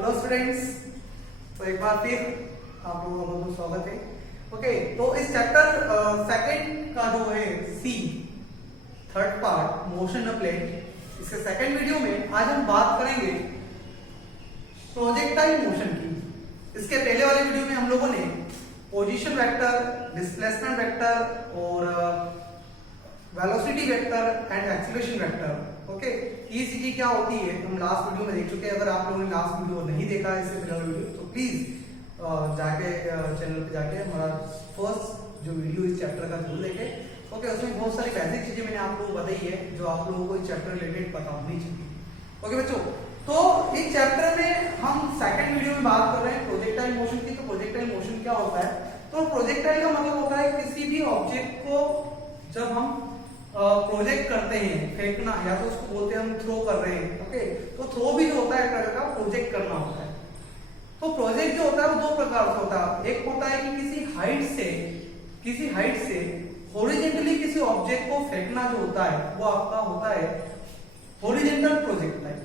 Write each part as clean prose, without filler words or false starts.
Hello students, तो एक बार फिर आप लोगों का बहुत स्वागत है। ओके, तो इस चैप्टर सेकंड का जो है C third part motion of plane, इसके सेकंड वीडियो में आज हम बात करेंगे प्रोजेक्टाइल मोशन की। इसके पहले वाले वीडियो में हम लोगों ने पोजीशन वेक्टर, डिस्प्लेसमेंट वेक्टर और velocity vector and acceleration vector, okay, ये चीजें क्या होती है हम लास्ट वीडियो में देख चुके हैं। अगर आप लोगों ने लास्ट वीडियो नहीं देखा है, इससे पहले वीडियो, तो प्लीज जाके चैनल पे जाके हमारा फर्स्ट जो वीडियो इस चैप्टर का जरूर देखें। ओके, उसमें बहुत सारी बेसिक चीजें मैंने आप लोगों को बताई है जो आप लोगों को इस चैप्टर रिलेटेड पता होनी चाहिए। ओके बच्चों, तो इस चैप्टर में हम सेकंड वीडियो में बात कर रहे हैं प्रोजेक्टाइल मोशन की। तो प्रोजेक्टाइल मोशन क्या होता है? तो प्रोजेक्टाइल का मतलब होता है किसी भी ऑब्जेक्ट को जब हम प्रोजेक्ट करते हैं, फेंकना, या तो उसको बोलते हैं हम थ्रो कर रहे हैं। ओके, तो थ्रो भी जो होता है एक तरह का प्रोजेक्ट करना होता है। तो प्रोजेक्ट जो होता है वो दो प्रकार से होता है। एक होता है कि किसी हाइट से हॉरिजॉन्टली किसी ऑब्जेक्ट को फेंकना जो होता है वो आपका होता है हॉरिजॉन्टल प्रोजेक्टाइल।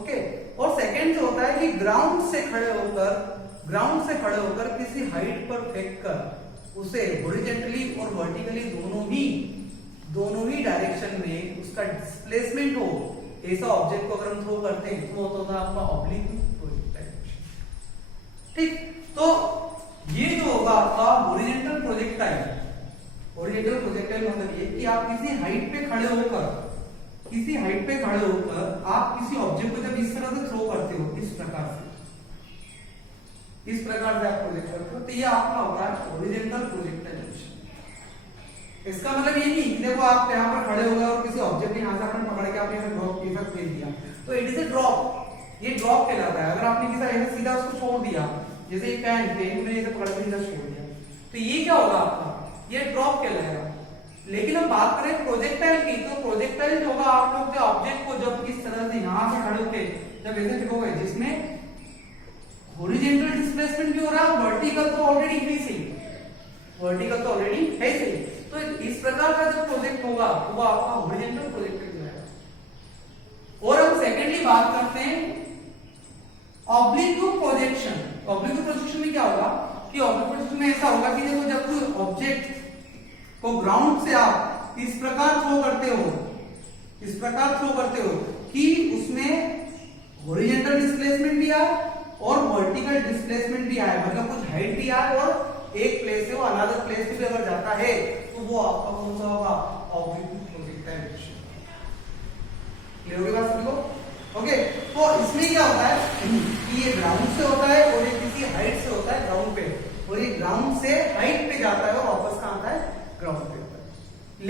ओके, और सेकंड जो होता है कि ग्राउंड से खड़े होकर किसी हाइट पर फेंककर उसे हॉरिजॉन्टली और वर्टिकली दोनों ही डायरेक्शन में उसका डिस्प्लेसमेंट हो, ऐसा ऑब्जेक्ट को अगर हम थ्रो करते हैं तो होता है आपका ऑब्लिक प्रोजेक्टाइल मोशन। ठीक, तो ये जो होगा आपका हॉरिजॉन्टल प्रोजेक्टाइल मतलब ये कि आप किसी हाइट पे खड़े होकर आप किसी ऑब्जेक्ट को जब इस तरह से थ्रो करते हो, इस प्रकार से आप प्रोजेक्ट करते हो, तो ये आपका होता है हॉरिजॉन्टल प्रोजेक्टाइल मोशन। इसका मतलब ये नहीं कि देखो आप यहाँ पर खड़े हो गए और किसी ऑब्जेक्ट यहाँ से आपने पकड़ के आपने ड्रॉप फेंक दिया, तो इट इज ए ड्रॉप। ये ड्रॉप कहलाता है। अगर आपने किसी ऐसे सीधा उसको छोड़ दिया, जैसे ये पेन में ऐसे पकड़ के सीधा छोड़ दिया, तो ये क्या होगा आपका? ये ड्रॉप कहलाएगा। लेकिन हम बात करें प्रोजेक्टाइल की, तो प्रोजेक्टाइल जो होगा आप लोग के ऑब्जेक्ट को जब इस तरह से यहाँ से खड़े होके जब ऐसे फेंकोगे जिसमें हॉरिजॉन्टल डिस्प्लेसमेंट भी हो रहा है, वर्टिकल तो ऑलरेडी है सही, तो इस प्रकार का जो प्रोजेक्ट होगा वो आपका हॉरिजॉन्टल प्रोजेक्ट है। और हम सेकेंडली बात करते हैं ऑब्लिक प्रोजेक्शन। ऑब्लिक प्रोजेक्शन में क्या होगा कि ऑब्लिक प्रोजेक्शन में ऐसा होगा कि देखो जब कोई ऑब्जेक्ट को ग्राउंड से आप इस प्रकार थ्रो करते हो कि उसमें हॉरिजॉन्टल डिस्प्लेसमेंट भी आए और वर्टिकल डिस्प्लेसमेंट भी आए, मतलब कुछ हाइट भी आए और एक प्लेस से वो अनदर प्लेस पे अगर जाता है तो वो आपका कौन सा होगा? Oblique projectile motion. क्लियर हो गई बात सभी को? ओके, तो इसमें क्या होता है कि ये ग्राउंड से होता है और ये किसी हाइट से होता है ग्राउंड पे, और ये ग्राउंड से हाइट पे जाता है और वापस कहां आता है? ग्राउंड पे आता है।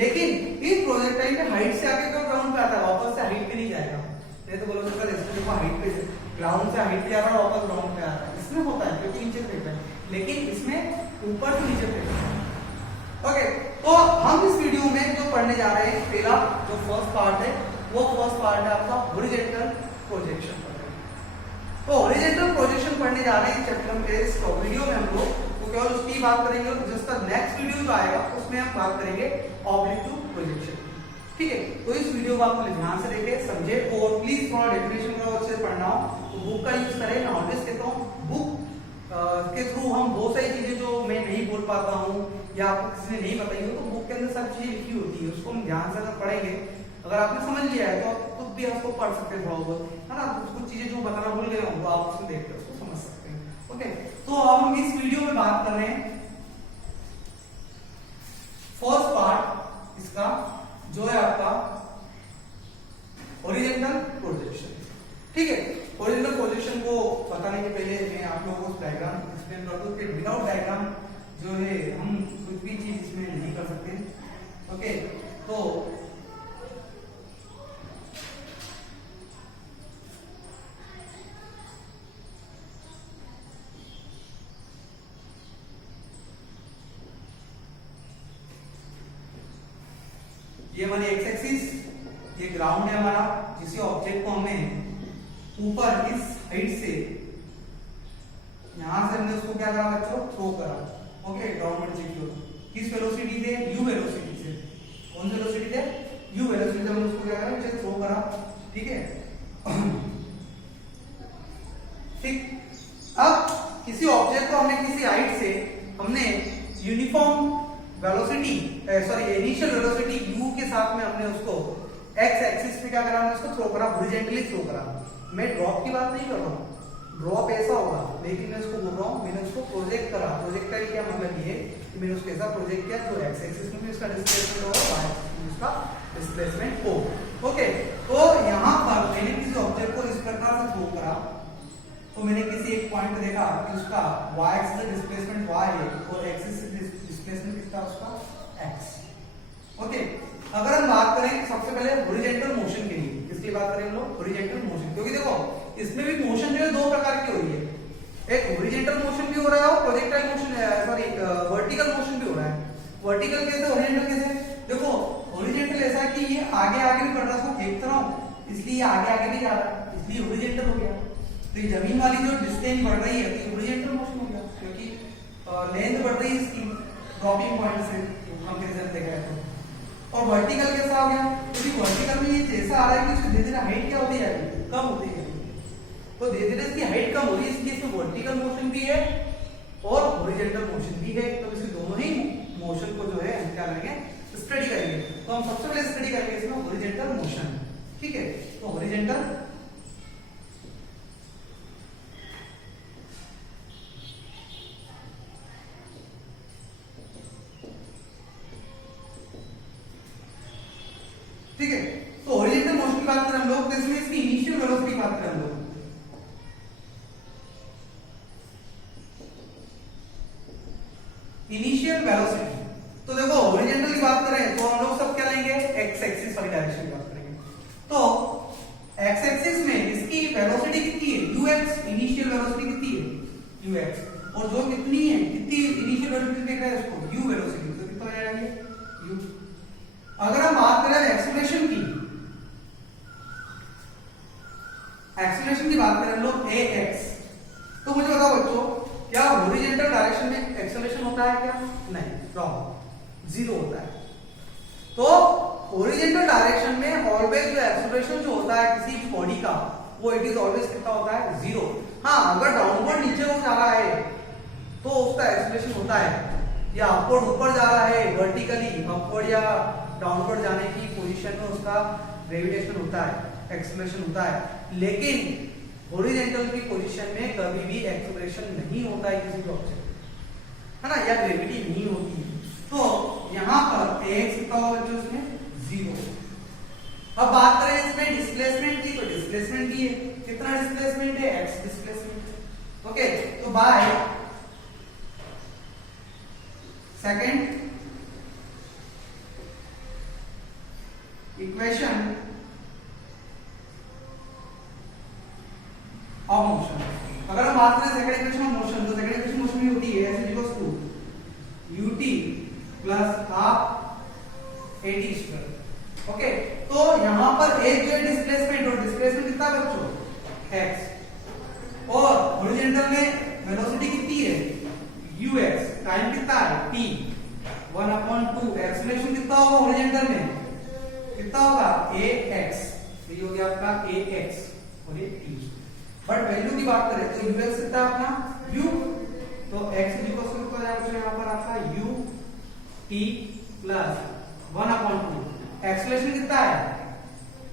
लेकिन इस प्रोजेक्टाइल में हाइट से आके तो ग्राउंड पे आता है, वापस से हाइट पे नहीं जाएगा। नहीं तो बोलो सर इसमें देखो हाइट पे, ग्राउंड से हाइट पे आ रहा है वापस ग्राउंड पे आता है। इसमें होता है क्योंकि नीचे फेंकता है, लेकिन इसमें ऊपर से नीचे फेंकता है। ओके, तो हम इस वीडियो में जो पढ़ने जा रहे हैं, पहला जो फर्स्ट पार्ट है वो फर्स्ट पार्ट है आपका हॉरिजॉन्टल प्रोजेक्शन। तो हॉरिजॉन्टल प्रोजेक्शन पढ़ने जा रहे हैं चैप्टर में, इस वीडियो में हम लोग तो केवल उसकी बात करेंगे, जिसका नेक्स्ट वीडियो जो आएगा उसमें हम बात करेंगे ऑब्लिक प्रोजेक्शन। ठीक है, तो इस वीडियो को आप ध्यान से देखें, समझे, और प्लीज थोड़ा डेफिनेशन को अच्छे से पढ़ना हो तो बुक का यूज करें। मैं ऑलवेज कहता हूँ बुक के थ्रू हम बहुत सारी चीजें जो मैं नहीं बोल पाता हूँ या आपको किसी ने नहीं बताई हो, तो बुक के अंदर सब चीजें लिखी होती है, उसको हम ध्यान से अगर पढ़ेंगे, अगर आपने समझ लिया है तो आप खुद भी उसको पढ़ सकते हैं थोड़ा बहुत, है ना। कुछ चीजें जो बताना भूल गए हो आप उसको देख कर उसको समझ सकते हैं। ओके, तो अब हम इस वीडियो में बात कर रहे हैं फर्स्ट पार्ट इसका जो है आपका हॉरिजॉन्टल प्रोजेक्शन। ठीक है, हॉरिजॉन्टल प्रोजेक्शन को बताने के पहले मैं आप लोगों को डायग्राम एक्सप्लेन कर दूं कि विदाउट डायग्राम जो है हम कुछ भी चीज इसमें नहीं कर सकते। ओके, तो ये हमारी एक्स एक्सिस, ये ग्राउंड है हमारा, जिस ऑब्जेक्ट को हमने ऊपर इस हाइट से यहां से हमने उसको क्या करा बच्चों? थ्रो करा। ओके, ग्राउंड में की ओर किस वेलोसिटी से? u वेलोसिटी से। कौन सी वेलोसिटी से? u वेलोसिटी से हमने उसको क्या करा? थ्रो करा। ठीक है, सॉरी इनिशियल वेलोसिटी u के साथ में हमने उसको x एक्सिस पे क्या करा, हमने उसको थ्रो करा, हॉरिजॉन्टली थ्रो करा। मैं ड्रॉप की बात नहीं कर रहा हूँ, ड्रॉप ऐसा होगा, लेकिन मैं उसको बोल रहा हूँ मैंने उसको प्रोजेक्ट करा। प्रोजेक्टाइल क्या मतलब ये कि मैंने उसको ऐसा प्रोजेक्ट किया जो x एक्सिस में भी उसका डिस्प्लेसमेंट हो, y एक्सिस में उसका डिस्प्लेसमेंट हो। ओके, तो यहाँ पर मैंने किसी ऑब्जेक्ट को इस प्रकार से थ्रो करा, तो मैंने किसी एक पॉइंट देखा कि उसका y एक्सिस से डिस्प्लेसमेंट y है और x एक्सिस से डिस्प्लेसमेंट कितना उसका x। ओके, अगर हम बात करें सबसे पहले हॉरिजॉन्टल मोशन के लिए, किसकी बात करें हम लोग, हॉरिजॉन्टल मोशन, क्योंकि देखो इसमें भी मोशन जो है दो प्रकार की हो रही है, एक हॉरिजॉन्टल मोशन भी हो रहा है और projectile motion sorry vertical motion भी हो रहा है। वर्टिकल कैसे, हॉरिजॉन्टल कैसे, देखो हॉरिजॉन्टल ऐसा है कि ये आगे आगे भी बढ़ रहा है, उसको खींच रहा हूं इसलिए ये आगे आगे भी जा रहा है, इसलिए हॉरिजॉन्टल हो गया। तो ये जमीन वाली जो डिस्टेंस बढ़ रही है तो हॉरिजॉन्टल मोशन हो गया, क्योंकि लेंथ बढ़ रही है इसकी ड्रॉपिंग पॉइंट से कंपैरिजन देखा है तो। और वर्टिकल कैसा हो गया, क्योंकि वर्टिकल में ये जैसा आ रहा है कि उसकी धीरे धीरे हाइट क्या होती जाएगी, कम होती है, तो धीरे धीरे इसकी हाइट कम हो रही है, इसलिए इसमें वर्टिकल मोशन भी है और हॉरिजॉन्टल मोशन भी है। तो इसके दोनों ही मोशन को जो है हम क्या करेंगे, स्टडी करेंगे। तो हम सबसे पहले स्टडी करेंगे इसमें हॉरिजॉन्टल मोशन, ठीक है। तो हॉरिजॉन्टल ठीक है, तो हॉरिजॉन्टल मोशन की बात करें हम लोग, तो इसमें इसकी इनिशियल वेलोसिटी की बात करें हम लोग। इनिशियल वेलोसिटी, तो देखो हॉरिजॉन्टल की बात करें तो हम लोग सब क्या लेंगे, एक्स एक्सिस वाली डायरेक्शन की बात करेंगे। तो एक्स एक्सिस में इसकी वेलोसिटी कितनी है, ux, इनिशियल वेलोसिटी कितनी है ux, और जो कितनी है, कितनी इनिशियल वेलोसिटी देख रहे हैं उसको u वेलोसिटी, तो कितना आ जाएंगे u। अगर हम बात करें एक्सेलरेशन की, एक्सेलरेशन की बात करें हम लोग ax, तो मुझे बताओ बच्चों क्या हॉरिजॉन्टल डायरेक्शन में एक्सेलरेशन होता है क्या, नहीं, रॉन्ग, जीरो होता है। तो हॉरिजॉन्टल डायरेक्शन में ऑलवेज जो एक्सेलरेशन जो होता है किसी भी बॉडी का वो इट इज ऑलवेज कितना होता है, जीरो। हाँ, अगर डाउनवर्ड नीचे को जा रहा है तो उसका एक्सेलरेशन होता है, या अपवर्ड ऊपर जा रहा है वर्टिकली, अपवर्ड या डाउनवर्ड जाने की पोजीशन में उसका ग्रेविटेशन होता है, एक्सेलरेशन होता है। लेकिन हॉरिजॉन्टल की पोजीशन में कभी भी एक्सेलरेशन नहीं होता है किसी भी ऑब्जेक्ट, है ना, या ग्रेविटी नहीं होती है। तो यहाँ पर ax कितना होगा जो इसमें जीरो। अब बात करें इसमें डिस्प्लेसमेंट की, तो डिस्प्लेसमेंट भी है, कितना डिस्प्लेसमेंट है, x डिस्प्लेसमेंट। ओके, तो by second equation of motion, अगर हम बात करें सेकंड इक्वेशन ऑफ मोशन, तो सेकंड इक्वेशन मोशन में होती है s equals to ut plus half at square. Okay, तो यहां पर एक जो है डिस्प्लेसमेंट, और डिस्प्लेसमेंट कितना बच्चों, x, और हॉरिजॉन्टल में वेलोसिटी कितनी है ux, टाइम कितना है t 1/2, एक्सेलरेशन कितना होगा हॉरिजॉन्टल में, कितना होगा ax, ये हो गया आपका ax और ये t। बट वैल्यू की बात करें तो ux कितना है अपना u, तो x इक्वल टू कितना आ जाएगा यहाँ पर आपका u t प्लस 1/2, एक्सेलरेशन कितना है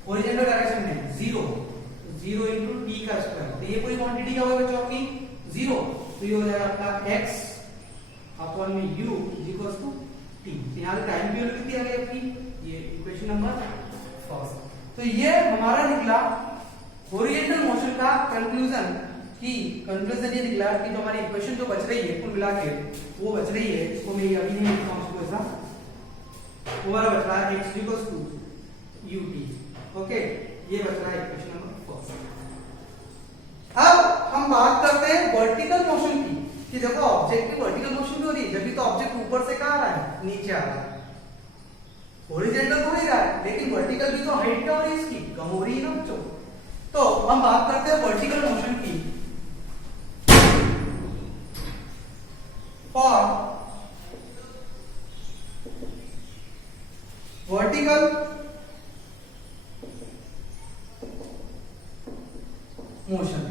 हॉरिजॉन्टल डायरेक्शन में, 0 into t का स्क्वायर, तो ये पूरी क्वांटिटी क्या होगी बच्चों आपकी 0, तो ये हो जाएगा आपका x अपॉन में u इक्वल टू t। तो यहाँ टाइम की वैल्यू कितनी आ गई आपकी, ये इक्वेशन नंबर फर्स्ट। तो ये हमारा निकला हॉरिजॉन्टल मोशन का कंक्लूजन, कि कंक्लूजन ये निकला कि जो हमारी इक्वेशन जो बच रही है कुल मिला के वो बच रही है, इसको मैं अभी नहीं लिखता हूं, इसको ऐसा हमारा बच रहा है x equals to ut। Okay, ये बच रहा है इक्वेशन नंबर फर्स्ट। अब हम बात करते हैं वर्टिकल मोशन की, कि देखो ऑब्जेक्ट की वर्टिकल मोशन भी हो रही है, जब भी तो ऑब्जेक्ट ऊपर से कहां आ रहा है, नीचे आ रहा है, हॉरिजॉन्टल हो ही रहा है, लेकिन वर्टिकल भी तो हाइट क्या हो रही है इसकी, कम हो रही है ना बच्चों। तो हम बात करते हैं वर्टिकल मोशन की। फॉर वर्टिकल मोशन,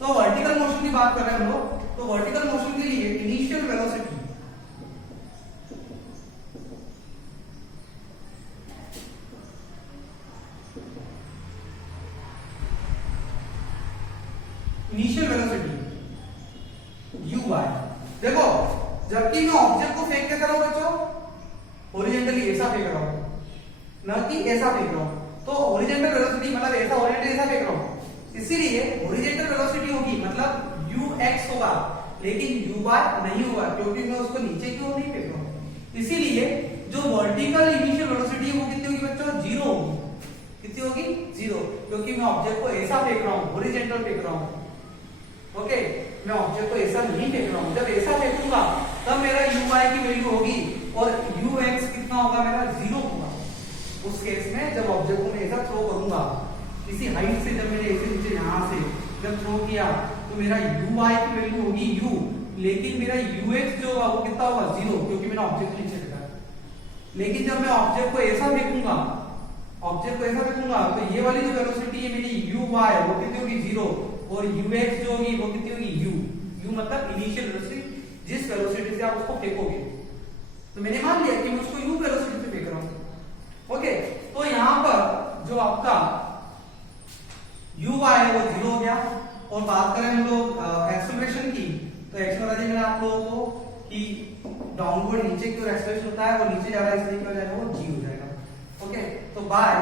तो वर्टिकल मोशन की बात कर रहे हैं हम लोग, तो वर्टिकल मोशन के लिए initial velocity initial velocity u y। देखो जबकि मैं ऑब्जेक्ट को फेंक के कर रहा हूं बच्चों, हॉरिजॉन्टली ऐसा फेंक रहा हूं, न कि ऐसा फेंक रहा हूं, तो हॉरिजॉन्टल वेलोसिटी मतलब ऐसा हॉरिजॉन्टली ऐसा फेंक रहा हूं, इसीलिए हॉरिजॉन्टल वेलोसिटी होगी मतलब ux होगा, लेकिन uy नहीं होगा क्योंकि मैं उसको नीचे की ओर नहीं फेंक रहा हूं। इसीलिए जो वर्टिकल इनिशियल वेलोसिटी है वो कितनी होगी बच्चों, 0 होगी। कितनी होगी, 0, क्योंकि मैं ऑब्जेक्ट को ऐसा फेंक रहा हूं, हॉरिजॉन्टल फेंक रहा हूं। ओके, मैं ऑब्जेक्ट को ऐसा नहीं फेंक रहा हूं, जब ऐसा फेंकूंगा तब मेरा uy की वैल्यू होगी और ux कितना होगा मेरा, 0 होगा। उस केस में जब ऑब्जेक्ट को मैं ऐसा थ्रो करूंगा किसी हाइट से, जब मैंने ऐसे नीचे यहां से जब थ्रो किया तो मेरा uy की वैल्यू होगी u, लेकिन मेरा ux जो होगा वो कितना होगा, 0, क्योंकि मैंने ऑब्जेक्ट को नीचे फेंका। लेकिन जब मैं ऑब्जेक्ट को ऐसा फेंकूंगा तो ये वाली जो वेलोसिटी है मेरी uy वो कितनी होगी, 0, और ux जो होगी वो कितनी होगी, u मतलब इनिशियल वेलोसिटी, जिस वेलोसिटी से आप उसको फेंकोगे। तो मैंने मान लिया कि मैं उसको u वेलोसिटी पे फेंक रहा हूं। ओके, तो यहां पर जो आपका uy है वो 0 हो गया। और बात करें हम लोग एक्सेलरेशन की, तो एक्सेलरेशन मैंने आप लोगों को कि डाउनवर्ड नीचे की ओर एक्सेलरेशन होता है, वो नीचे जा रहा है इसलिए क्या हो जाएगा, वो g हो जाएगा। ओके, तो by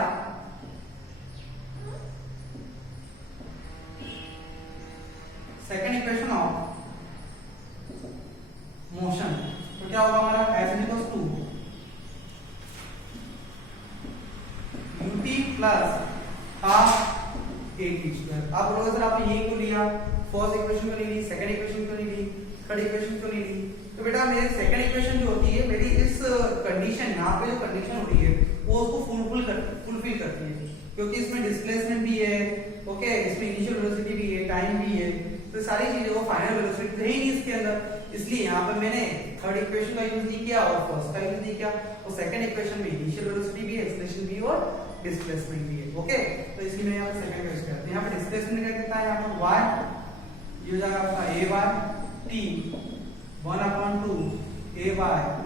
second equation of motion, तो क्या होगा हमारा, s equals to ut plus half at square. आप बोलोगे सर आपने ये क्यों लिया, फर्स्ट इक्वेशन क्यों नहीं ली, सेकंड इक्वेशन क्यों नहीं ली, थर्ड इक्वेशन क्यों नहीं ली? तो बेटा मेरी सेकंड इक्वेशन जो होती है, मेरी इस कंडीशन, यहाँ पे जो कंडीशन हो रही है वो उसको फुलफिल करती है, क्योंकि इसमें डिस्प्लेसमेंट भी है, ओके, इसमें इनिशियल वेलोसिटी भी है, टाइम भी है, तो सारी चीजें, वो फाइनल वेलोसिटी है ही नहीं इसके अंदर। इसलिए यहाँ पर मैंने थर्ड इक्वेशन का यूज नहीं किया और फर्स्ट का यूज नहीं किया। और सेकंड इक्वेशन में इनिशियल वेलोसिटी भी है, एक्सेलरेशन भी और डिस्प्लेसमेंट भी है। ओके, तो इसलिए मैं यहाँ पे सेकंड यूज करता हूं। यहाँ पे डिस्प्लेसमेंट क्या कहता है, यहाँ पर y ये हो जाएगा आपका ay t 1/2 ay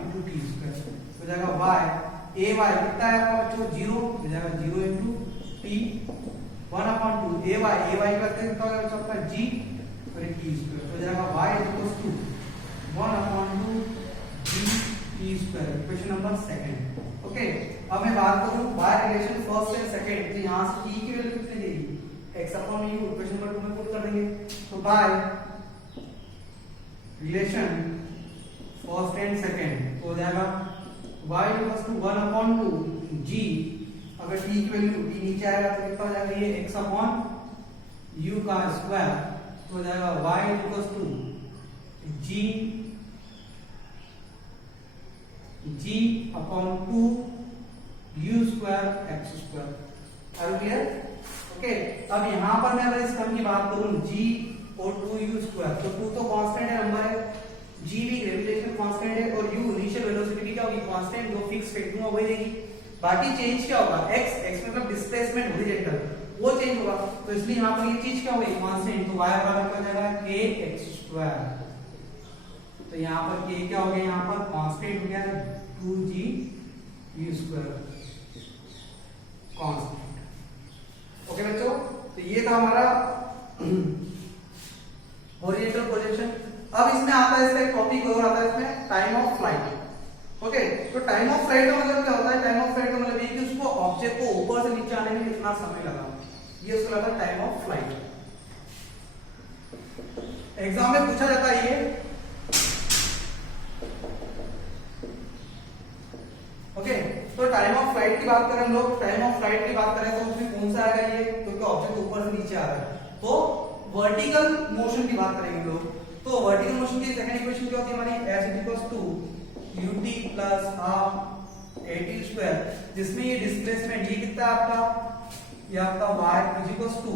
into t square हो जाएगा। y ay कितना है आपका बच्चों, 0 हो जाएगा, 0 into t 1/2 ay की बात करें तो बच्चों आपका g और t स्क्वायर हो जाएगा। y equals to 1/2 g t square, equation number second. Okay, अब मैं बात करूं by relation first and second, तो यहां से t की वैल्यू कितनी देगी, x/u, इक्वेशन नंबर 2 में पुट कर देंगे। तो by relation first and second तो हो जाएगा y equals to 1/2 g, अगर t की वैल्यू t नीचे आएगा तो कितना हो जाएगा, ये x/u का स्क्वायर तो हो जाएगा y equals to g/2 u square x square. Are clear? Okay, अब यहां पर मैं अगर इस टर्म की बात करूं g और 2u स्क्वायर, तो 2 तो कांस्टेंट है नंबर है, g भी ग्रेविटेशनल कांस्टेंट है और u इनिशियल वेलोसिटी भी क्या होगी, कांस्टेंट, जो फिक्स फेंकूंगा वही रहेगी। बाकी चेंज क्या होगा, x मतलब डिस्प्लेसमेंट हॉरिजॉन्टल, वो चेंज होगा। तो इसलिए यहां पर ये चीज क्या होगी, कांस्टेंट, तो y बराबर क्या हो जाएगा, kx स्क्वायर। तो यहां पर k क्या हो गया, यहां पर कांस्टेंट हो गया 2g u square constant. Okay बच्चों, तो ये था हमारा हॉरिजॉन्टल प्रोजेक्शन। अब इसमें आता है, इसका एक टॉपिक और आता है इसमें, टाइम ऑफ फ्लाइट। ओके, तो टाइम ऑफ फ्लाइट का मतलब क्या होता है, टाइम ऑफ फ्लाइट का मतलब ये कि उसको ऑब्जेक्ट को ऊपर से नीचे आने में कितना समय लगा, ये उसको लगता है टाइम ऑफ फ्लाइट। एग्जाम में पूछा जाता है ये। ओके, तो टाइम ऑफ फ्लाइट की बात करें हम लोग, टाइम ऑफ फ्लाइट की बात करें तो उसमें कौन सा आएगा, ये क्योंकि ऑब्जेक्ट ऊपर से नीचे आ रहा है, तो वर्टिकल मोशन की बात करेंगे लोग। तो वर्टिकल मोशन की सेकंड इक्वेशन क्या होती है हमारी, s equals to ut plus half at square, जिसमें ये डिस्प्लेसमेंट ये कितना है आपका, ये आपका y equals to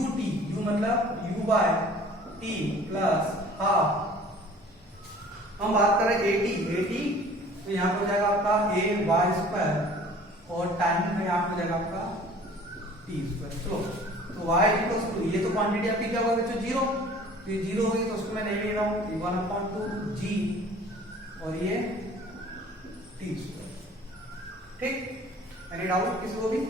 ut, u मतलब u by t plus half, हम बात करें at तो यहाँ पे हो जाएगा आपका a y स्क्वायर और टाइम में यहाँ पे हो जाएगा आपका t स्क्वायर। चलो, तो y equals to, ये तो क्वांटिटी आपकी क्या होगा बच्चों, 0, तो ये 0 होगी तो उसको मैं नहीं ले रहा हूँ, 1/2 g और ये t स्क्वायर। ठीक, एनी डाउट किसी को भी?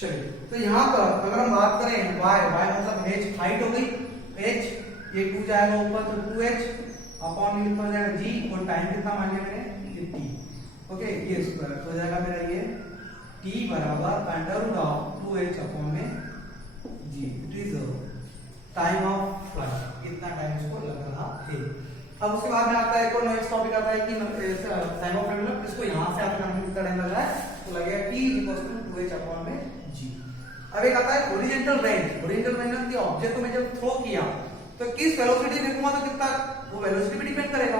चलिए, तो यहाँ पर अगर हम बात करें y मतलब h हाइट हो गई, h, ये 2 जाएगा ऊपर तो 2h अपॉन में हो जाएगा g, और टाइम कितना मान लिया मैंने t, ओके ये स्क्वायर तो हो जाएगा मेरा ये t बराबर under root of 2h upon में g, it is time of flight, कितना टाइम इसको लग रहा है। अब उसके बाद में आता है एक और नेक्स्ट टॉपिक आता है कि टाइम ऑफ फ्लाइट मतलब इसको यहां से आपको कितना टाइम लग रहा है, तो लगेगा t equals to 2h upon में g। अब एक आता है हॉरिजॉन्टल रेंज, हॉरिजॉन्टल रेंज में ऑब्जेक्ट को मैं जब थ्रो किया तो किस वेलोसिटी फेंकूंगा तो कितना, वो वेलोसिटी पे डिपेंड करेगा,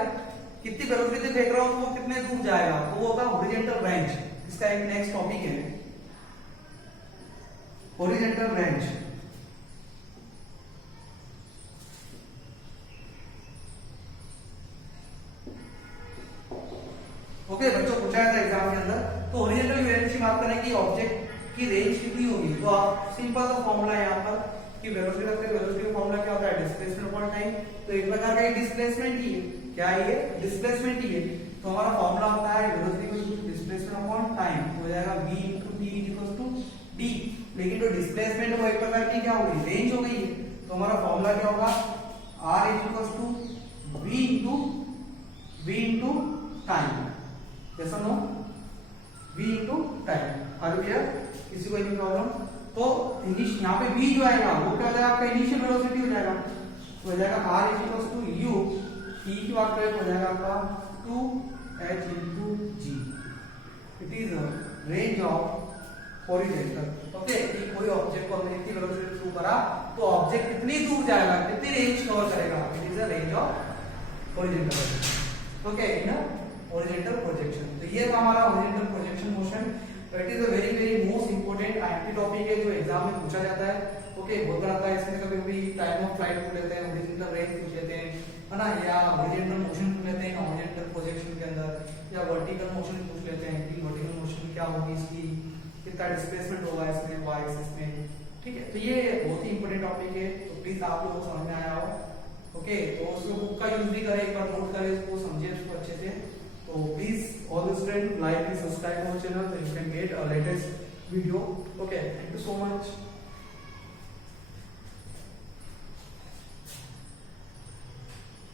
कितनी वेलोसिटी से फेंक रहा हूं तो वो कितने दूर जाएगा, तो वो होगा हॉरिजॉन्टल रेंज। इसका एक नेक्स्ट टॉपिक है हॉरिजॉन्टल रेंज। ओके बच्चों पूछा था एग्जाम के अंदर, तो हॉरिजॉन्टल रेंज की बात करें कि ऑब्जेक्ट की रेंज कितनी होगी, तो आप सिंपल सा फॉर्मूला है यहाँ पर कि वेलोसिटी रखते हैं, वेलोसिटी का फॉर्मूला क्या होता है डिस्प्लेसमेंट अपॉन टाइम, तो एक प्रकार का ये डिस्प्लेसमेंट ही है, क्या है ये डिस्प्लेसमेंट ही है, तो हमारा फॉर्मूला होता है वेलोसिटी को डिस्प्लेसमेंट अपॉन टाइम, हो जाएगा v * t = d, लेकिन जो डिस्प्लेसमेंट वो एक प्रकार की क्या होगी रेंज हो गई है, तो हमारा फॉर्मूला क्या होगा r = v * टाइम, जैसा नो v * टाइम। आर क्लियर, किसी को नहीं प्रॉब्लम, तो यहाँ पे v जो आएगा वो क्या हो जाएगा आपका इनिशियल वेलोसिटी हो जाएगा, तो हो जाएगा r = u, t की बात करें तो हो जाएगा आपका 2h * g, it is range of horizontal. Okay कोई ऑब्जेक्ट को हमने इतनी वेलोसिटी थ्रू करा तो ऑब्जेक्ट कितनी दूर जाएगा, कितनी रेंज कवर करेगा, it is the range of horizontal. Okay in horizontal projection, तो ये था हमारा horizontal projection motion. It is a very most important IMP topic है जो एग्जाम में पूछा जाता है। ओके बहुत आता है इसमें, कभी कभी टाइम ऑफ फ्लाइट पूछ लेते हैं, हॉरिजॉन्टल रेंज पूछ लेते हैं, है ना, या हॉरिजॉन्टल मोशन पूछ लेते हैं हॉरिजॉन्टल प्रोजेक्शन के अंदर, या वर्टिकल मोशन पूछ लेते हैं कि वर्टिकल मोशन क्या होगी, इसकी कितना डिस्प्लेसमेंट होगा इसमें y एक्सिस में, ठीक है। तो ये बहुत ही इंपोर्टेंट टॉपिक है, तो प्लीज आप लोगों को समझ में आया हो। ओके तो उसको बुक का यूज भी करें, एक बार नोट करें इसको, समझिए उसको अच्छे से। So please all the students like and subscribe our channel so you can get a latest video. Okay, thank you so much.